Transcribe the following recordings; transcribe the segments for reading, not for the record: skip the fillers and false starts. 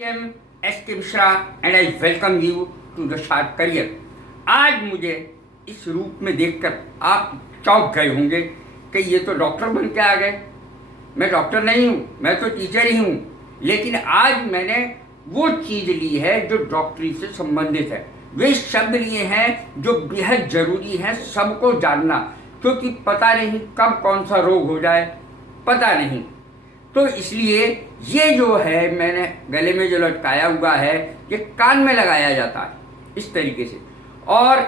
am S. K. Mishra and I welcome you to the Sharp Career। आज मुझे इस रूप में देखकर आप चौंक गए होंगे कि ये तो डॉक्टर बन के आ गए। मैं डॉक्टर नहीं हूँ, मैं तो टीचर ही हूँ, लेकिन आज मैंने वो चीज़ ली है जो डॉक्टरी से संबंधित है। वे शब्द लिए हैं जो बेहद ज़रूरी हैं सबको जानना, क्योंकि पता नहीं कब कौन सा रोग हो जाए, पता नहीं। तो इसलिए ये जो है मैंने गले में जो लटकाया हुआ है ये कान में लगाया जाता है इस तरीके से, और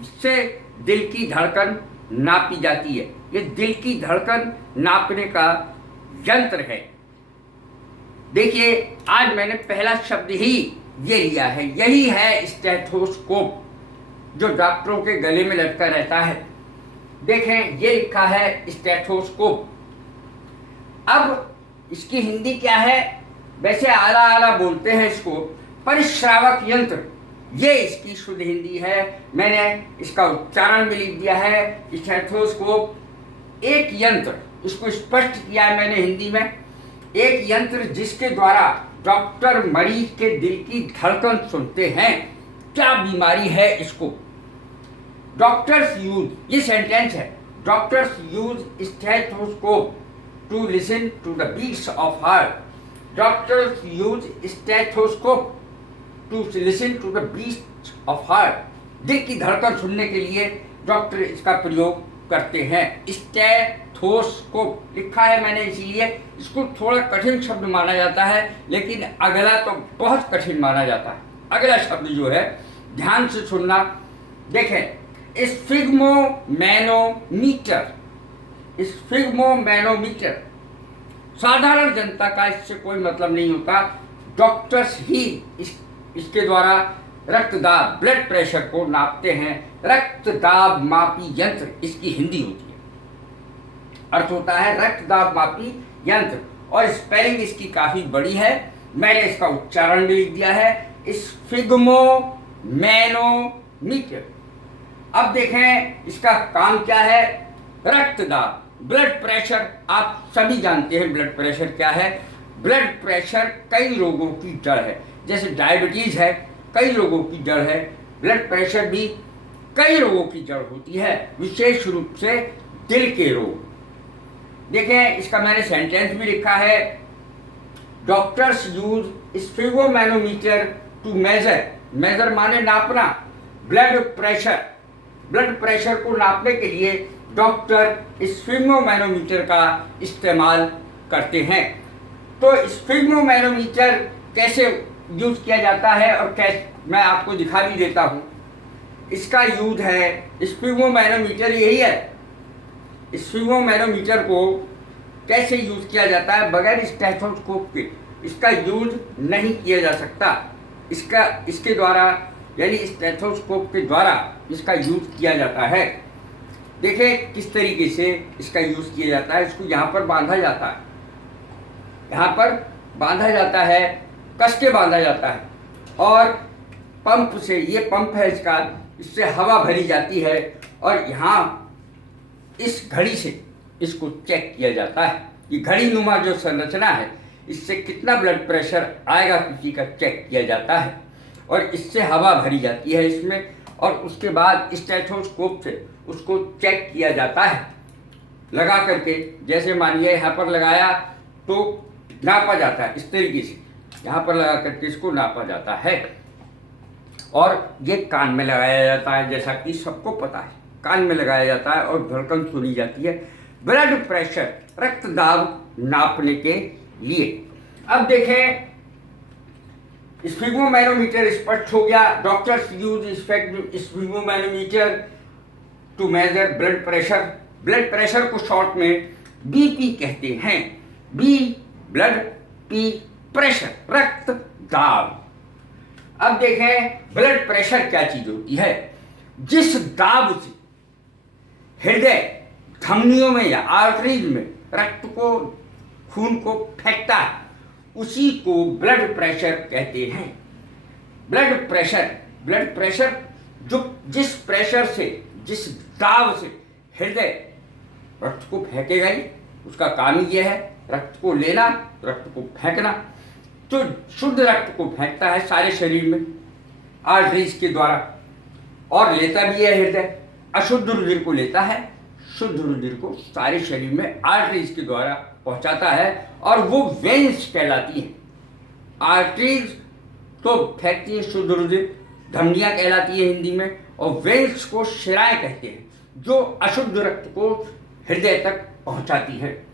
इससे दिल की धड़कन नापी जाती है। ये दिल की धड़कन नापने का यंत्र है। देखिए, आज मैंने पहला शब्द ही ये लिया है, यही है स्टेथोस्कोप, जो डॉक्टरों के गले में लटका रहता है। देखें, ये लिखा है स्टेथोस्कोप। अब इसकी हिंदी क्या है? वैसे आला आला बोलते हैं इसको, परिश्रावक यंत्र, ये इसकी शुद्ध हिंदी है। मैंने इसका उच्चारण भी लिख दिया है, स्टेथोस्कोप। एक यंत्र, इसको स्पष्ट किया है मैंने हिंदी में, एक यंत्र जिसके द्वारा डॉक्टर मरीज के दिल की धड़कन सुनते हैं, क्या बीमारी है इसको। डॉक्टर्स यूज, ये सेंटेंस है, doctors use stethoscope to listen to the beats of heart. Doctors use stethoscope to listen to the beats of heart. दिल की धड़कन सुनने के लिए डॉक्टर इसका प्रयोग करते हैं। स्टेथोस्कोप लिखा है मैंने, इसीलिए इसको थोड़ा कठिन शब्द माना जाता है, लेकिन अगला तो बहुत कठिन माना जाता है। अगला शब्द जो है, ध्यान से सुनना। देखें, स्फिग्मोमैनोमीटर, स्फिग्मोमैनोमीटर, साधारण जनता का इससे कोई मतलब नहीं होता। डॉक्टर्स ही इसके द्वारा रक्तदाब, ब्लड प्रेशर को नापते हैं। रक्तदाब मापी यंत्र इसकी हिंदी होती है, अर्थ होता है रक्तदाब मापी यंत्र, और स्पेलिंग इसकी काफी बड़ी है। मैंने इसका उच्चारण भी लिख दिया है, स्फिग्मोमैनोमीटर। अब देखें इसका काम क्या है। रक्तदाब, ब्लड प्रेशर, आप सभी जानते हैं ब्लड प्रेशर क्या है। ब्लड प्रेशर कई रोगों की जड़ है, जैसे डायबिटीज है, कई रोगों की जड़ है। ब्लड प्रेशर भी कई रोगों की जड़ होती है, विशेष रूप से दिल के रोग। देखें, इसका मैंने सेंटेंस भी लिखा है, doctors use sphygmomanometer to measure, measure माने नापना, ब्लड प्रेशर, ब्लड प्रेशर को नापने के लिए डॉक्टर स्फिग्मोमैनोमीटर का इस्तेमाल करते हैं। तो स्फिग्मोमैनोमीटर कैसे यूज किया जाता है और कैसे, मैं आपको दिखा भी देता हूँ। इसका यूज है, स्फिग्मोमैनोमीटर यही है। स्फिग्मोमैनोमीटर को कैसे यूज किया जाता है बगैर स्टेथोस्कोप के, इसका यूज नहीं किया जा सकता। इसके द्वारा, यानी स्टेथोस्कोप के द्वारा इसका यूज किया जाता है। देखिए किस तरीके से इसका यूज किया जाता है। इसको यहाँ पर बांधा जाता है, यहाँ पर बांधा जाता है, कस के बांधा जाता है, और पंप से, ये पंप है इसका, इससे हवा भरी जाती है, और यहाँ इस घड़ी से इसको चेक किया जाता है। ये घड़ी नुमा जो संरचना है, इससे कितना ब्लड प्रेशर आएगा किसी का चेक किया जाता है, और इससे हवा भरी जाती है इसमें, और उसके बाद स्टेथोस्कोप से उसको चेक किया जाता है लगा करके। जैसे मानिए यहाँ पर लगाया तो नापा जाता है, इस तरीके से यहाँ पर लगा करके इसको नापा जाता है। और ये कान में लगाया जाता है, जैसा कि सबको पता है, कान में लगाया जाता है और धड़कन सुनी जाती है ब्लड प्रेशर, रक्तदाब नापने के लिए। अब देखें, स्फिग्मोमैनोमीटर स्पष्ट हो गया। Doctors use sphygmomanometer to measure blood pressure. Blood pressure को शॉर्ट में बीपी कहते हैं। बी ब्लड, पी प्रेशर, रक्त दाब। अब देखें, ब्लड प्रेशर क्या चीज होती है। जिस दाब से हृदय धमनियों में या आर्टरीज में रक्त को, खून को फेंकता है, उसी को ब्लड प्रेशर कहते हैं। ब्लड प्रेशर, ब्लड प्रेशर जो जिस प्रेशर से, जिस दाब से हृदय रक्त को फेंकेगा ही, उसका काम ही यह है, रक्त को लेना, रक्त को फेंकना। जो शुद्ध रक्त को फेंकता है सारे शरीर में आर्टरीज के द्वारा, और लेता भी है हृदय। अशुद्ध रुधिर को लेता है, शुद्ध रुधिर को सारे शरीर में आर्टरीज के द्वारा पहुंचाता है, और वो वेन्स कहलाती हैं। आर्टरीज तो फेंकती है शुद्ध रुधिर, धमनियाँ कहलाती है हिंदी में, और वेन्स को शिराएं कहते हैं, जो अशुद्ध रक्त को हृदय तक पहुंचाती है।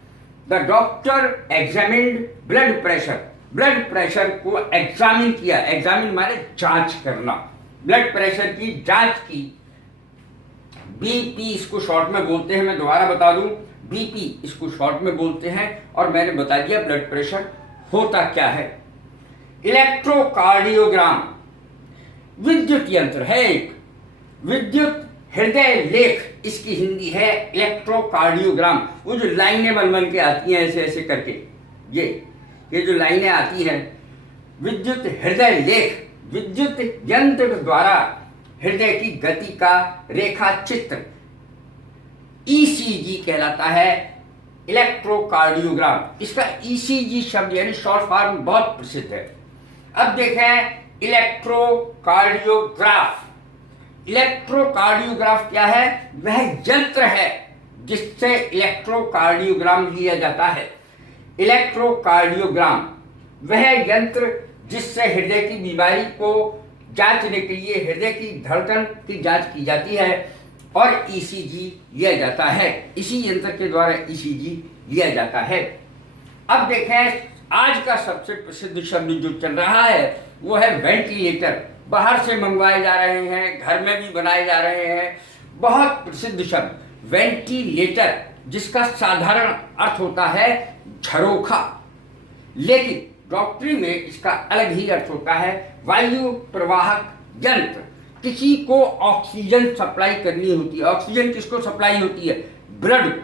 The doctor examined blood pressure, blood pressure को एग्जामिन किया, एग्जामिन माने जांच करना, ब्लड प्रेशर की जांच की। बीपी इसको शॉर्ट में बोलते हैं, मैं दोबारा बता दूं, बीपी इसको शॉर्ट में बोलते हैं, और मैंने बता दिया ब्लड प्रेशर होता क्या है। इलेक्ट्रोकार्डियोग्राम विद्युत यंत्र है, एक विद्युत हृदय लेख इसकी हिंदी है इलेक्ट्रोकार्डियोग्राम। वो जो लाइनें बन बन के आती हैं ऐसे ऐसे करके, ये जो लाइनें आती हैं, विद्युत हृदय लेख, विद्युत यंत्र द्वारा हृदय की गति का रेखा चित्र ईसीजी कहलाता है, इलेक्ट्रोकार्डियोग्राम। इसका ईसीजी शब्द यानी शॉर्ट फॉर्म बहुत प्रसिद्ध है। अब देखें इलेक्ट्रोकार्डियोग्राफ। इलेक्ट्रोकार्डियोग्राफ क्या है? वह यंत्र है जिससे इलेक्ट्रोकार्डियोग्राम लिया जाता है। इलेक्ट्रोकार्डियोग्राम वह यंत्र जिससे हृदय की बीमारी को जांचने के लिए हृदय की धड़कन की जांच की जाती है और ईसीजी लिया जाता है। इसी यंत्र के द्वारा ईसीजी लिया जाता है। अब देखें आज का सबसे प्रसिद्ध शब्द जो चल रहा है वो है वेंटिलेटर। बाहर से मंगवाए जा रहे हैं, घर में भी बनाए जा रहे हैं। बहुत प्रसिद्ध शब्द वेंटिलेटर, जिसका साधारण अर्थ होता है झरोखा, लेकिन डॉक्टरी में इसका अलग ही अर्थ होता है वायु प्रवाहक यंत्र। किसी को ऑक्सीजन सप्लाई करनी होती है। ऑक्सीजन किसको सप्लाई होती है? ब्लड,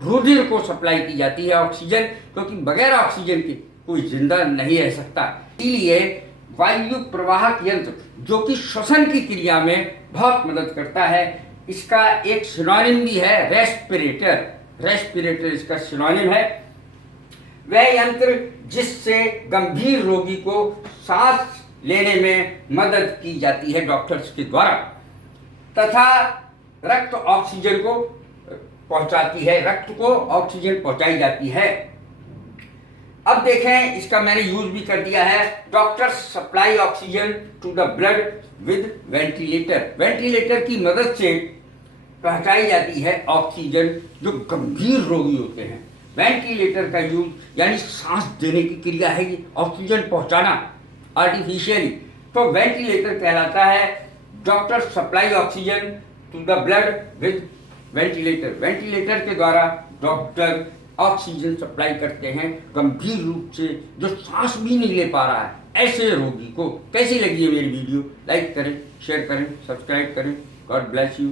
रुधिर को सप्लाई की जाती है ऑक्सीजन, क्योंकि बगैर ऑक्सीजन के कोई जिंदा नहीं रह सकता। इसलिए वायु प्रवाहक यंत्र जो कि श्वसन की क्रिया में बहुत मदद करता है, इसका एक सिनोनिम भी है रेस्पिरेटर। रेस्पिरेटर इसका सिनोनिम है। वह यंत्र जिससे गंभीर रोगी को सांस लेने में मदद की जाती है डॉक्टर्स के द्वारा, तथा रक्त ऑक्सीजन को पहुंचाती है, रक्त को ऑक्सीजन पहुंचाई जाती है। अब देखें इसका मैंने यूज भी कर दिया है। Doctor supply oxygen to the blood with ventilator. Ventilator की मदद से पहुंचाई जाती है ऑक्सीजन जो गंभीर रोगी होते हैं। वेंटिलेटर का यूज यानी सांस देने की क्रिया है ये, ऑक्सीजन पहुंचाना आर्टिफिशियली, तो वेंटिलेटर कहलाता है। Doctor supply oxygen to the blood with ventilator. Ventilator के द्वारा डॉक्टर ऑक्सीजन सप्लाई करते हैं गंभीर रूप से जो सांस भी नहीं ले पा रहा है ऐसे रोगी को। कैसी लगी है मेरी वीडियो? लाइक करें, शेयर करें, सब्सक्राइब करें। God bless you.